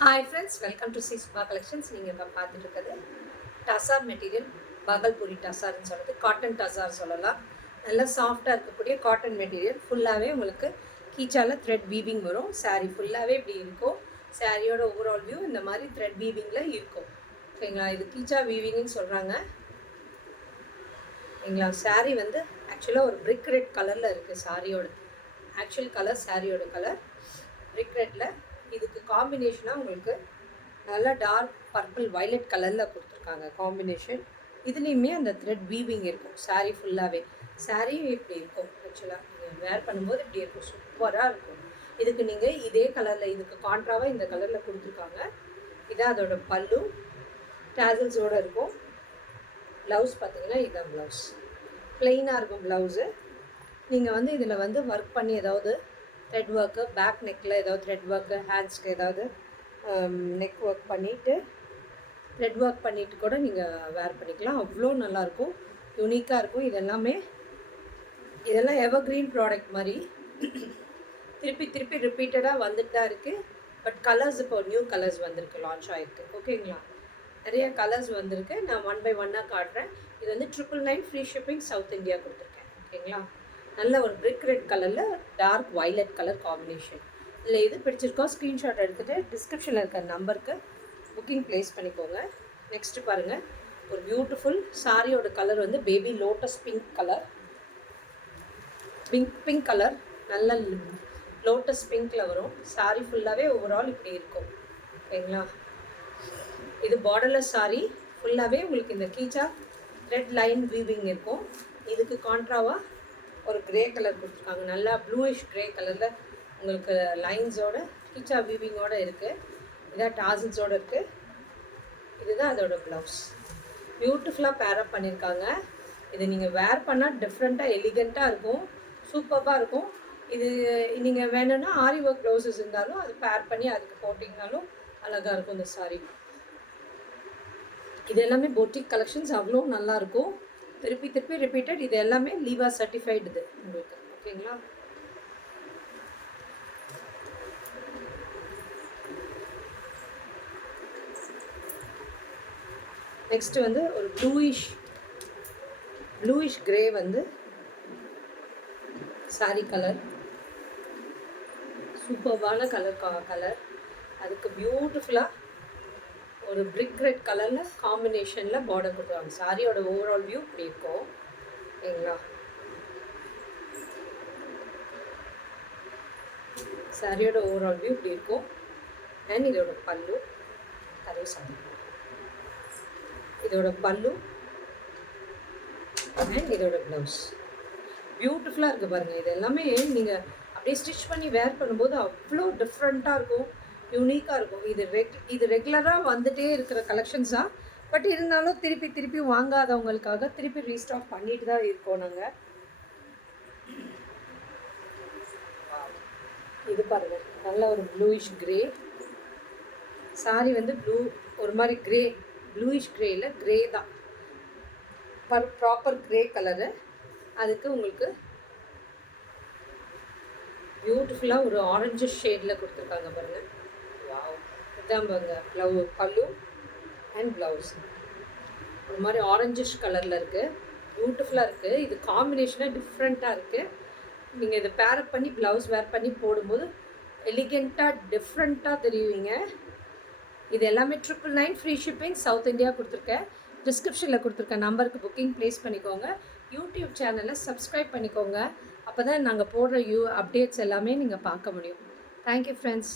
Hi friends, welcome to Chizzpa collections. நீங்கள் இப்போ பார்த்துட்டு இருக்கிறது டசார் மெட்டீரியல், பகல்பூரி டசார்னு சொல்கிறது, காட்டன் டசார் சொல்லலாம். நல்லா சாஃப்டாக இருக்கக்கூடிய காட்டன் மெட்டீரியல். ஃபுல்லாகவே உங்களுக்கு கீச்சால த்ரெட் வீவிங் வரும். சாரீ ஃபுல்லாகவே இப்படி இருக்கும். சாரியோட ஓவரால் வியூ இந்த மாதிரி த்ரெட் வீவிங்கில் இருக்கும். சரிங்களா? இது கீச்சா வீவிங்னு சொல்கிறாங்க. சரிங்களா? சாரீ வந்து ஆக்சுவலாக ஒரு பிரிக் ரெட் கலரில் இருக்குது. சாரியோட ஆக்சுவல் கலர், சாரியோட கலர் பிரிக் ரெட்டில். இதுக்கு காம்பினேஷனாக உங்களுக்கு நல்லா டார்க் பர்பிள் வைலட் கலரில் கொடுத்துருக்காங்க காம்பினேஷன். இதுலேயுமே அந்த த்ரெட் வீவிங் இருக்கும் சாரீ ஃபுல்லாகவே. சாரீ இப்படி இருக்கும். ஆக்சுவலாக நீங்கள் வேர் பண்ணும்போது இப்படி இருக்கும், சூப்பராக இருக்கும். இதுக்கு நீங்கள் இதே கலரில், இதுக்கு கான்ட்ராவாக இந்த கலரில் கொடுத்துருக்காங்க. இதான் அதோட பல்லு, டேசல்ஸோடு இருக்கும். ப்ளவுஸ் பார்த்தீங்கன்னா இதுதான் ப்ளவுஸ். ப்ளெயினாக இருக்கும் ப்ளவுஸு. நீங்கள் வந்து இதில் வந்து ஒர்க் பண்ணி ஏதாவது த்ரெட் ஒர்க்கு, பேக் நெக்கில் ஏதாவது த்ரெட் ஒர்க்கு, ஹேண்ட்ஸ்க்கு ஏதாவது நெக் ஒர்க் பண்ணிவிட்டு த்ரெட் ஒர்க் பண்ணிவிட்டு கூட நீங்கள் வேர் பண்ணிக்கலாம். அவ்வளோ நல்லாயிருக்கும், யூனிக்காக இருக்கும். இதெல்லாம் எவர் க்ரீன் ப்ராடக்ட் மாதிரி திருப்பி திருப்பி ரிப்பீட்டடாக வந்துட்டு தான் இருக்குது. பட் கலர்ஸ் இப்போ நியூ கலர்ஸ் வந்திருக்கு, லான்ச் ஆகிருக்கு. ஓகேங்களா? நிறைய கலர்ஸ் வந்திருக்கு. நான் 1 by 1 காட்டுறேன். இது வந்து 999 ஃப்ரீ ஷிப்பிங், சவுத் இந்தியா கொடுத்துருக்கேன். ஓகேங்களா? நல்ல ஒரு பிரிக் ரெட் கலரில் டார்க் வைலட் கலர் காம்பினேஷன். இதில் எது பிடிச்சிருக்கோ ஸ்க்ரீன்ஷாட் எடுத்துகிட்டு டிஸ்கிரிப்ஷனில் இருக்கிற நம்பருக்கு புக்கிங் ப்ளேஸ் பண்ணிக்கோங்க. நெக்ஸ்ட்டு பாருங்கள், ஒரு பியூட்டிஃபுல் சாரியோட கலர் வந்து baby lotus pink colour. Pink colour நல்ல லோட்டஸ் பிங்க்கில் வரும். சாரி ஃபுல்லாகவே ஓவரால் இப்படி இருக்கும். ஓகேங்களா? இது பார்டர்லெஸ் சாரி. ஃபுல்லாகவே உங்களுக்கு இந்த கீச்சா ரெட் லைன் வீவிங் இருக்கும். இதுக்கு கான்ட்ராவாக ஒரு க்ரே கலர் கொடுத்துருக்காங்க. நல்லா ப்ளூயிஷ் க்ரே கலரில் உங்களுக்கு லைன்ஸோட கீச்சா வீவிங்கோடு இருக்குது. இதான் டாசல்ஸோடு இருக்குது. இதுதான் அதோட ப்ளவுஸ். பியூட்டிஃபுல்லாக பேரப் பண்ணியிருக்காங்க. இது நீங்கள் வேர் பண்ணால் டிஃப்ரெண்ட்டாக எலிகண்ட்டாக இருக்கும், சூப்பராக இருக்கும். இது நீங்கள் வேணும்னா ஆரி ஒர்க் ப்ளவுசஸ் இருந்தாலும் அது பேர் பண்ணி அதுக்கு போட்டிங்கனாலும் அழகாக இருக்கும் இந்த சாரீ. இது எல்லாமே பொட்டிக் கலெக்ஷன்ஸ், அவ்வளோ நல்லாயிருக்கும். திருப்பி திருப்பி ரிப்பீட்டட். இது எல்லாமே லீவா சர்டிஃபைடு இது உங்களுக்கு. ஓகேங்களா? நெக்ஸ்ட்டு வந்து ஒரு ப்ளூயிஷ் கிரே வந்து சாரி கலர். சூப்பர்வான கலர். அதுக்கு பியூட்டிஃபுல்லாக ஒரு பிரிக் ரெட் கலரில் காம்பினேஷனில் பார்டர் கொடுத்துருவாங்க. சாரியோட ஓவரால் வியூ இப்படி இருக்கும். சரிங்களா? சாரியோட ஓவரால் வியூ இப்படி இருக்கும். அண்ட் இதோட பல்லு அதே சாரி. இதோட பல்லு அண்ட் இதோட ப்ளவுஸ் பியூட்டிஃபுல்லாக இருக்குது பாருங்கள். இது எல்லாமே நீங்கள் அப்படியே ஸ்டிச் பண்ணி வேர் பண்ணும்போது அவ்வளோ டிஃப்ரெண்ட்டாக இருக்கும், யூனிக்காக இருக்கும். இது ரெகுலராக வந்துகிட்டே இருக்கிற கலெக்ஷன்ஸ் தான். பட் இருந்தாலும் திருப்பி வாங்காதவங்களுக்காக திருப்பி ரீஸ்டாக் பண்ணிட்டு தான் இருக்கோம் நாங்கள். இது பாருங்கள், நல்ல ஒரு ப்ளூயிஷ் க்ரே சாரி வந்து ஒரு மாதிரி ப்ளூயிஷ் க்ரேயில் க்ரே தான், ப்ராப்பர் க்ரே கலரு. அதுக்கு உங்களுக்கு பியூட்டிஃபுல்லாக ஒரு ஆரஞ்சு ஷேடில் கொடுத்துருக்காங்க பாருங்கள். இதான் பாருங்க பல்லு அண்ட் ப்ளவுஸ். ஒரு மாதிரி ஆரஞ்சிஷ் கலரில் இருக்குது, பியூட்டிஃபுல்லாக இருக்குது. இது காம்பினேஷனாக டிஃப்ரெண்ட்டாக இருக்குது. நீங்கள் இதை பேரப் பண்ணி ப்ளவுஸ் வேர் பண்ணி போடும்போது எலிகெண்ட்டாக டிஃப்ரெண்ட்டாக தெரியுவீங்க. இது எல்லாமே 999 ஃப்ரீ ஷிப்பிங், சவுத் இந்தியா கொடுத்துருக்கேன். டிஸ்கிரிப்ஷனில் கொடுத்துருக்க நம்பருக்கு புக்கிங் ப்ளேஸ் பண்ணிக்கோங்க. யூடியூப் சேனலை சப்ஸ்கிரைப் பண்ணிக்கோங்க. அப்போ தான் நாங்கள் போடுற அப்டேட்ஸ் எல்லாமே நீங்கள் பார்க்க முடியும். Thank you friends.